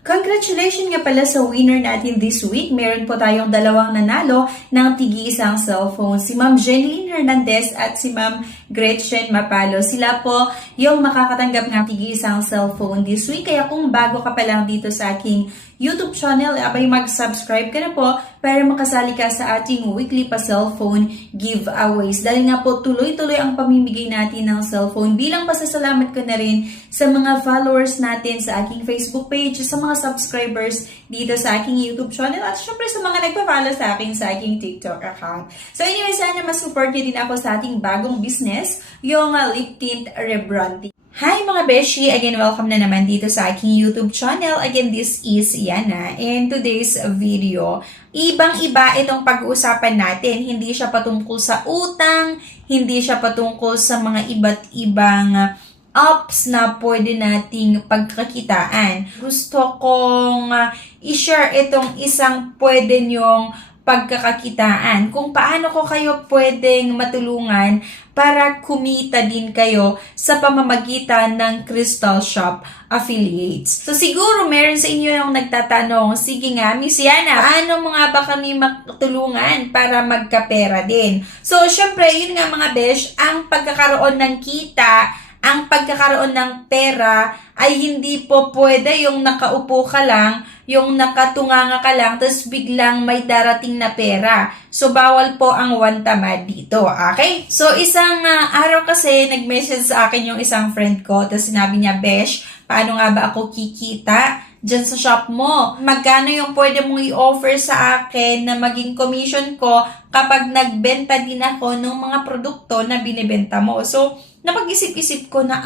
Congratulations nga pala sa winner natin this week. Meron po tayong dalawang nanalo ng tigi-isang cellphone. Si Ma'am Jeline Hernandez at si Ma'am Gretchen Mapalo. Sila po yung makakatanggap ng tigi-isang cellphone this week. Kaya kung bago ka pa lang dito sa aking YouTube channel, abay mag-subscribe ka na po para makasali ka sa ating weekly pa cellphone giveaways. Dahil nga po tuloy-tuloy ang pamimigay natin ng cellphone. Bilang pasasalamat ko na rin sa mga followers natin sa aking Facebook page, sa mga subscribers dito sa aking YouTube channel, at syempre sa mga nagpa-follow sa akin sa aking TikTok account. So anyway, sana mas-support nyo din ako sa ating bagong business, yung lip tint rebranding. Hi mga beshi! Again, welcome na naman dito sa aking YouTube channel. Again, this is Yana. In today's video, ibang-iba itong pag-uusapan natin. Hindi siya patungkol sa utang, hindi siya patungkol sa mga iba't ibang apps na pwede nating pagkakitaan. Gusto kong i-share itong isang pwede nyong pagkakakitaan. Kung paano ko kayo pwedeng matulungan para kumita din kayo sa pamamagitan ng Crystal Shop affiliates. So siguro meron sa inyo yung nagtatanong, sige nga, Miss Yana, paano mo nga ba kami matulungan para magkapera din? So syempre, yun nga mga besh, ang pagkakaroon ng kita, ang pagkakaroon ng pera ay hindi po pwede yung nakaupo ka lang, yung nakatunganga ka lang, tapos biglang may darating na pera. So, bawal po ang one tamad dito, okay? So, isang araw kasi, nag-message sa akin yung isang friend ko, tapos sinabi niya, Besh, paano nga ba ako kikita dyan sa shop mo? Magkano yung pwede mong i-offer sa akin na maging commission ko kapag nagbenta din ako ng mga produkto na binibenta mo? So, napag-isip-isip ko na,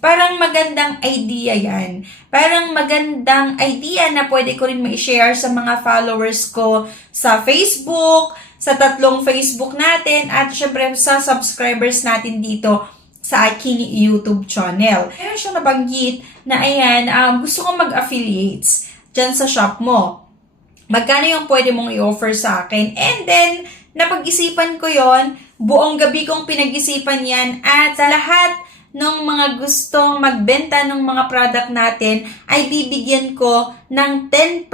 parang magandang idea yan. Parang magandang idea na pwede ko rin ma-share sa mga followers ko sa Facebook, sa 3 Facebook natin, at syempre sa subscribers natin dito sa aking YouTube channel. Meron siyang nabanggit na ayan, gusto kong mag-affiliates dyan sa shop mo. Magkano yung pwede mong i-offer sa akin? And then, napag-isipan ko yon, buong gabi kong pinag-isipan yan, at sa lahat ng mga gustong magbenta ng mga product natin ay bibigyan ko ng 10%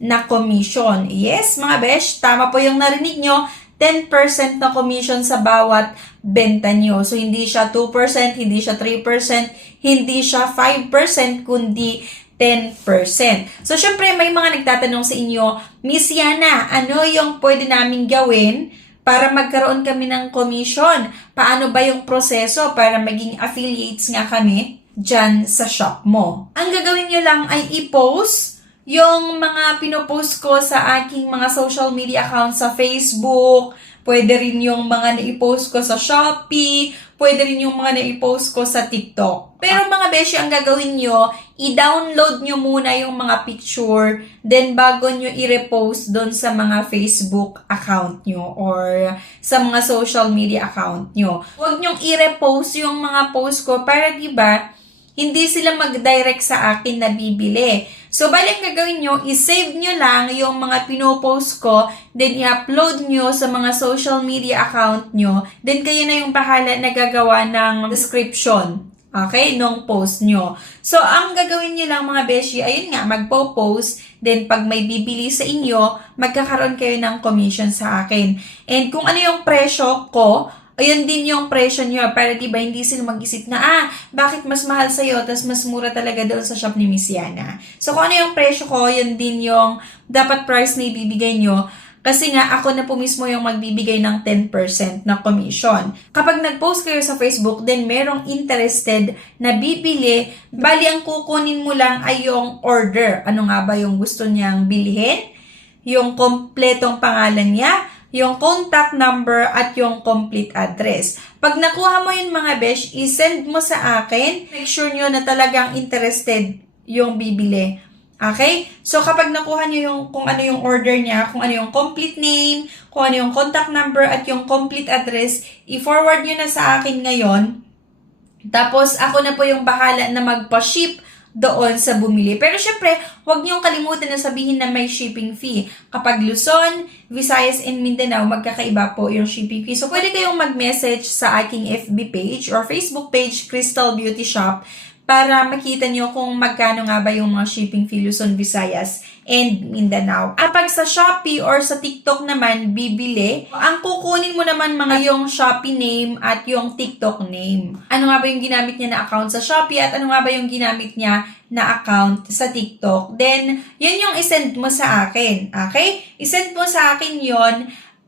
na commission. Yes, mga besh, tama po yung narinig nyo, 10% na commission sa bawat benta nyo. So, hindi siya 2%, hindi siya 3%, hindi siya 5%, kundi 10%. So, syempre, may mga nagtatanong sa inyo, Miss Yana, ano yung pwede naming gawin para magkaroon kami ng commission? Paano ba yung proseso para maging affiliates nga kami dyan sa shop mo? Ang gagawin nyo lang ay i-post yung mga pinopost ko sa aking mga social media accounts sa Facebook, pwede rin yung mga na-i-post ko sa Shopee, pwede rin yung mga na-i-post ko sa TikTok. Pero mga beshi, ang gagawin nyo, i-download nyo muna yung mga picture, then bago nyo i-repost doon sa mga Facebook account nyo or sa mga social media account nyo. Huwag nyong i-repost yung mga post ko para diba, hindi sila mag-direct sa akin na bibili. So, balik gagawin nyo, i-save nyo lang yung mga pinopost ko, then i-upload nyo sa mga social media account nyo, then kayo na yung bahala na gagawa ng description, okay, nung post nyo. So, ang gagawin nyo lang mga beshi, ayun nga, magpo-post, then pag may bibili sa inyo, magkakaroon kayo ng commission sa akin. And kung ano yung presyo ko, ayun din yung presyo nyo para diba hindi sila mag-isip na, bakit mas mahal sa'yo, tas mas mura talaga doon sa shop ni Miss Yana. So, kung ano yung presyo ko, yun din yung dapat price na ibibigay nyo. Kasi nga, ako na po mismo yung magbibigay ng 10% na commission. Kapag nag-post kayo sa Facebook, then merong interested na bibili, bali ang kukunin mo lang ay yung order. Ano nga ba yung gusto niyang bilhin? Yung kompletong pangalan niya, yung contact number, at yung complete address. Pag nakuha mo yun mga besh, i-send mo sa akin. Make sure nyo na talagang interested yung bibili. Okay? So, kapag nakuha nyo yung kung ano yung order niya, kung ano yung complete name, kung ano yung contact number, at yung complete address, i-forward nyo na sa akin ngayon. Tapos, ako na po yung bahala na magpa-ship doon sa bumili. Pero syempre, huwag niyong kalimutan na sabihin na may shipping fee. Kapag Luzon, Visayas, and Mindanao, magkakaiba po yung shipping fee. So, pwede kayong mag-message sa aking FB page or Facebook page, Crystal Beauty Shop, para makita nyo kung magkano nga ba yung mga shipping fee Luzon, Visayas, and Mindanao. Kapag sa Shopee or sa TikTok naman bibili, ang kukunin mo naman mga yung Shopee name at yung TikTok name. Ano nga ba yung ginamit niya na account sa Shopee at ano nga ba yung ginamit niya na account sa TikTok. Then, yun yung isend mo sa akin. Okay? Isend mo sa akin yon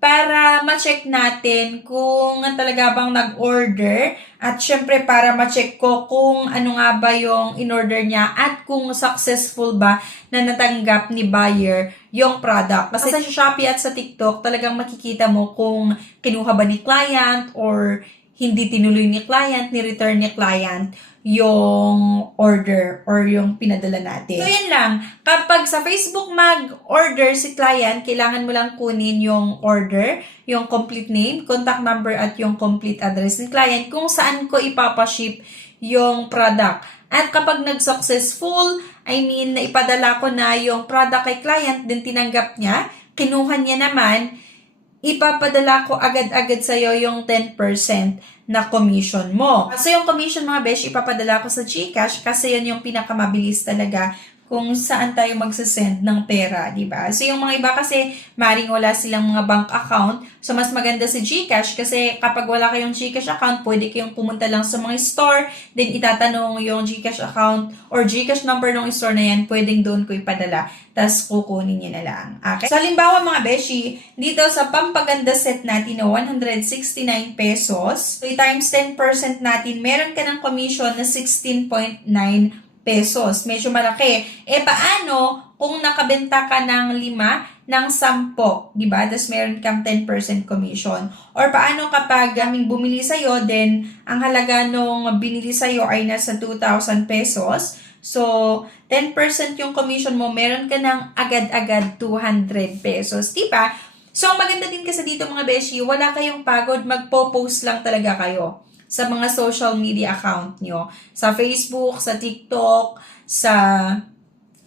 para ma-check natin kung talaga bang nag-order at syempre para ma-check ko kung ano nga ba yung in-order niya at kung successful ba na natanggap ni buyer yung product. Kasi sa Shopee at sa TikTok, talagang makikita mo kung kinuha ba ni client or hindi tinuloy ni client, ni-return ni client yung order or yung pinadala natin. So, yun lang. Kapag sa Facebook mag-order si client, kailangan mo lang kunin yung order, yung complete name, contact number, at yung complete address ni client kung saan ko ipapaship yung product. At kapag nag-successful, naipadala ko na yung product kay client, din tinanggap niya, kinuha niya naman, ipapadala ko agad-agad sa'yo yung 10% na commission mo. So, yung commission mga besh, ipapadala ko sa GCash kasi yan yung pinakamabilis talaga kung saan tayo magsasend ng pera, di ba? So, yung mga iba kasi, maring wala silang mga bank account. So, mas maganda sa GCash kasi kapag wala kayong GCash account, pwede kayong pumunta lang sa mga store, then itatanong yung GCash account or GCash number ng store na yan, pwedeng doon ko ipadala. Tapos, kukunin nyo na lang. Okay? So, halimbawa mga beshi, dito sa pampaganda set natin na 169 pesos, so, times 10% natin, meron ka ng commission na 16.9 pesos. Medyo malaki. Paano kung nakabenta ka ng 5 ng 10, di ba? Tapos meron kang 10% commission. Or paano kapag aming bumili sa'yo, then ang halaga nung binili sa'yo ay nasa 2,000 pesos. So, 10% yung commission mo, meron ka ng agad-agad 200 pesos. Di ba? So, ang maganda din kasi dito mga beshi, wala kayong pagod, magpo-post lang talaga kayo sa mga social media account nyo. Sa Facebook, sa TikTok, sa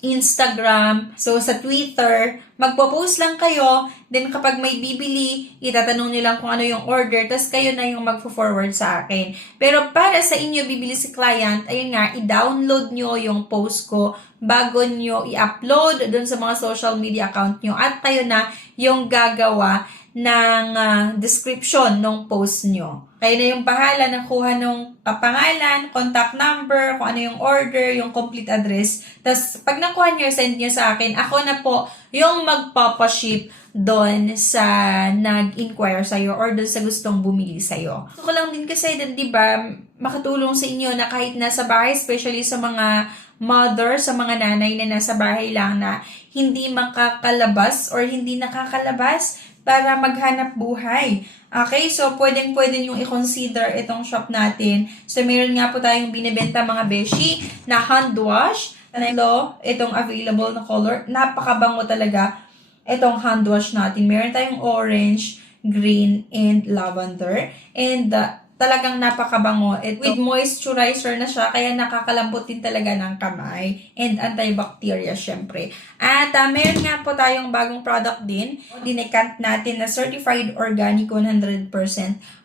Instagram, so sa Twitter, magpo-post lang kayo, then kapag may bibili, itatanong nyo lang kung ano yung order, tas kayo na yung magpo-forward sa akin. Pero para sa inyo bibili si client, ayun nga, i-download nyo yung post ko bago nyo i-upload dun sa mga social media account nyo at tayo na yung gagawa ng description ng post nyo. Kayo na yung bahala na kuha ng pangalan, contact number, kung ano yung order, yung complete address. Tapos, pag nakuha nyo, send nyo sa akin. Ako na po yung magpapaship doon sa nag-inquire sa'yo or doon sa gustong bumili sa'yo. Gusto ko lang din kasi, di ba, makatulong sa inyo na kahit nasa bahay, especially sa mga mother, sa mga nanay na nasa bahay lang na hindi makakalabas or hindi nakakalabas para maghanap buhay. Okay, so pwedeng-pwede yung i-consider itong shop natin. So meron nga po tayong binibenta mga beshi na hand wash. Itong available na color. Napakabango talaga itong hand wash natin. Meron tayong orange, green, and lavender. And talagang napakabango. With moisturizer na siya, kaya nakakalambot din talaga ng kamay. And antibacteria, syempre. At meron nga po tayong bagong product din. Dinekant natin na certified organic 100%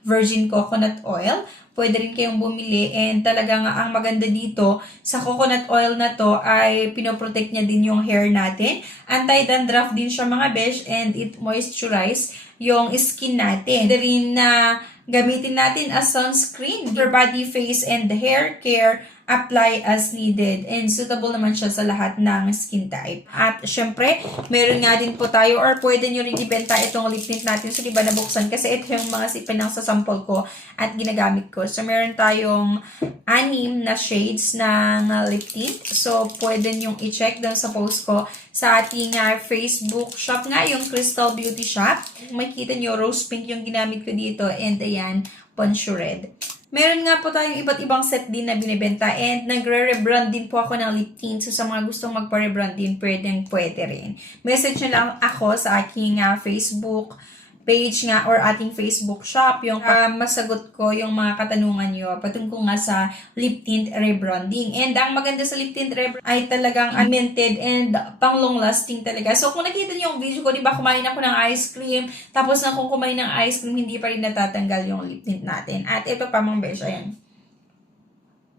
virgin coconut oil. Pwede rin kayong bumili. And talagang ang maganda dito, sa coconut oil na to ay pinoprotect niya din yung hair natin. Anti-dandruff din siya mga besh. And it moisturize yung skin natin. Pwede rin na gamitin natin as sunscreen. Your body, face, and hair care, apply as needed. And suitable naman siya sa lahat ng skin type. At syempre, meron nga din po tayo or pwede nyo rin ibenta itong lip tint natin. So, diba nabuksan? Kasi ito yung mga sipinang sa sample ko at ginagamit ko. So, meron tayong 6 na shades ng lip tint. So, pwede nyo i-check doon sa post ko sa ating Facebook shop nga, yung Crystal Beauty Shop. Makikita nyo, rose pink yung ginamit ko dito. And ayan, poncho red. Meron nga po tayong iba't ibang set din na binibenta and nagre-rebrand din po ako ng lip tint. So, sa mga gustong magpa-rebrand din, pwede rin. Message nyo lang ako sa aking Facebook page nga or ating Facebook shop yung masagot ko yung mga katanungan nyo patungkol nga sa lip tint rebranding. And ang maganda sa lip tint rebranding ay talagang unmented and pang long lasting talaga. So kung nakita nyo yung video ko, di ba kumain ako ng ice cream, tapos na kung kumain ng ice cream, hindi pa rin natatanggal yung lip tint natin. At ito pa mga besh, ayan.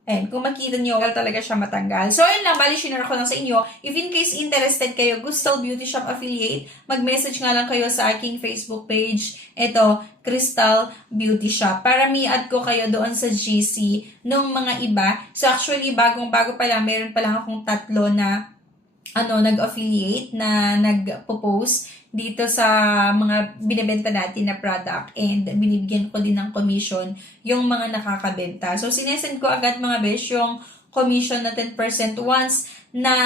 And kung makita nyo, well, talaga siya matanggal. So, yun lang. Bali, share ko lang sa inyo. If in case interested kayo, Crystal Beauty Shop affiliate, mag-message nga lang kayo sa aking Facebook page. Ito, Crystal Beauty Shop. Para mi-add ko kayo doon sa GC nung mga iba. So, actually, bagong-bago pa lang, meron pa lang akong 3 na nag-affiliate na nag-post dito sa mga binibenta natin na product and binibigyan ko din ng commission yung mga nakakabenta. So, sinesend ko agad mga besh yung commission na 10% once na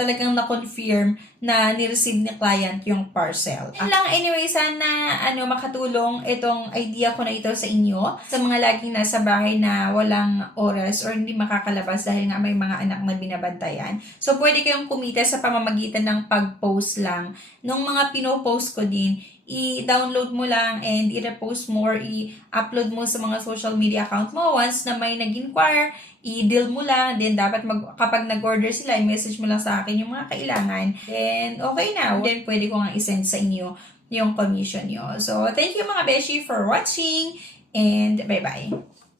talagang na-confirm na ni-receive ni client yung parcel. Yun lang, anyway, sana makatulong itong idea ko na ito sa inyo, sa mga laging nasa bahay na walang oras or hindi makakalabas dahil nga may mga anak na binabantayan. So, pwede kayong kumita sa pamamagitan ng pag-post lang. Nung mga pinopost ko din, i-download mo lang and i-repost mo or i-upload mo sa mga social media account mo. Once na may nag-inquire, i-deal mo lang. Then, dapat kapag nag-order sila, i-message mo lang sa akin yung mga kailangan. Then, okay na. Then, pwede ko nga i-send sa inyo yung commission nyo. So, thank you mga beshi for watching and bye-bye.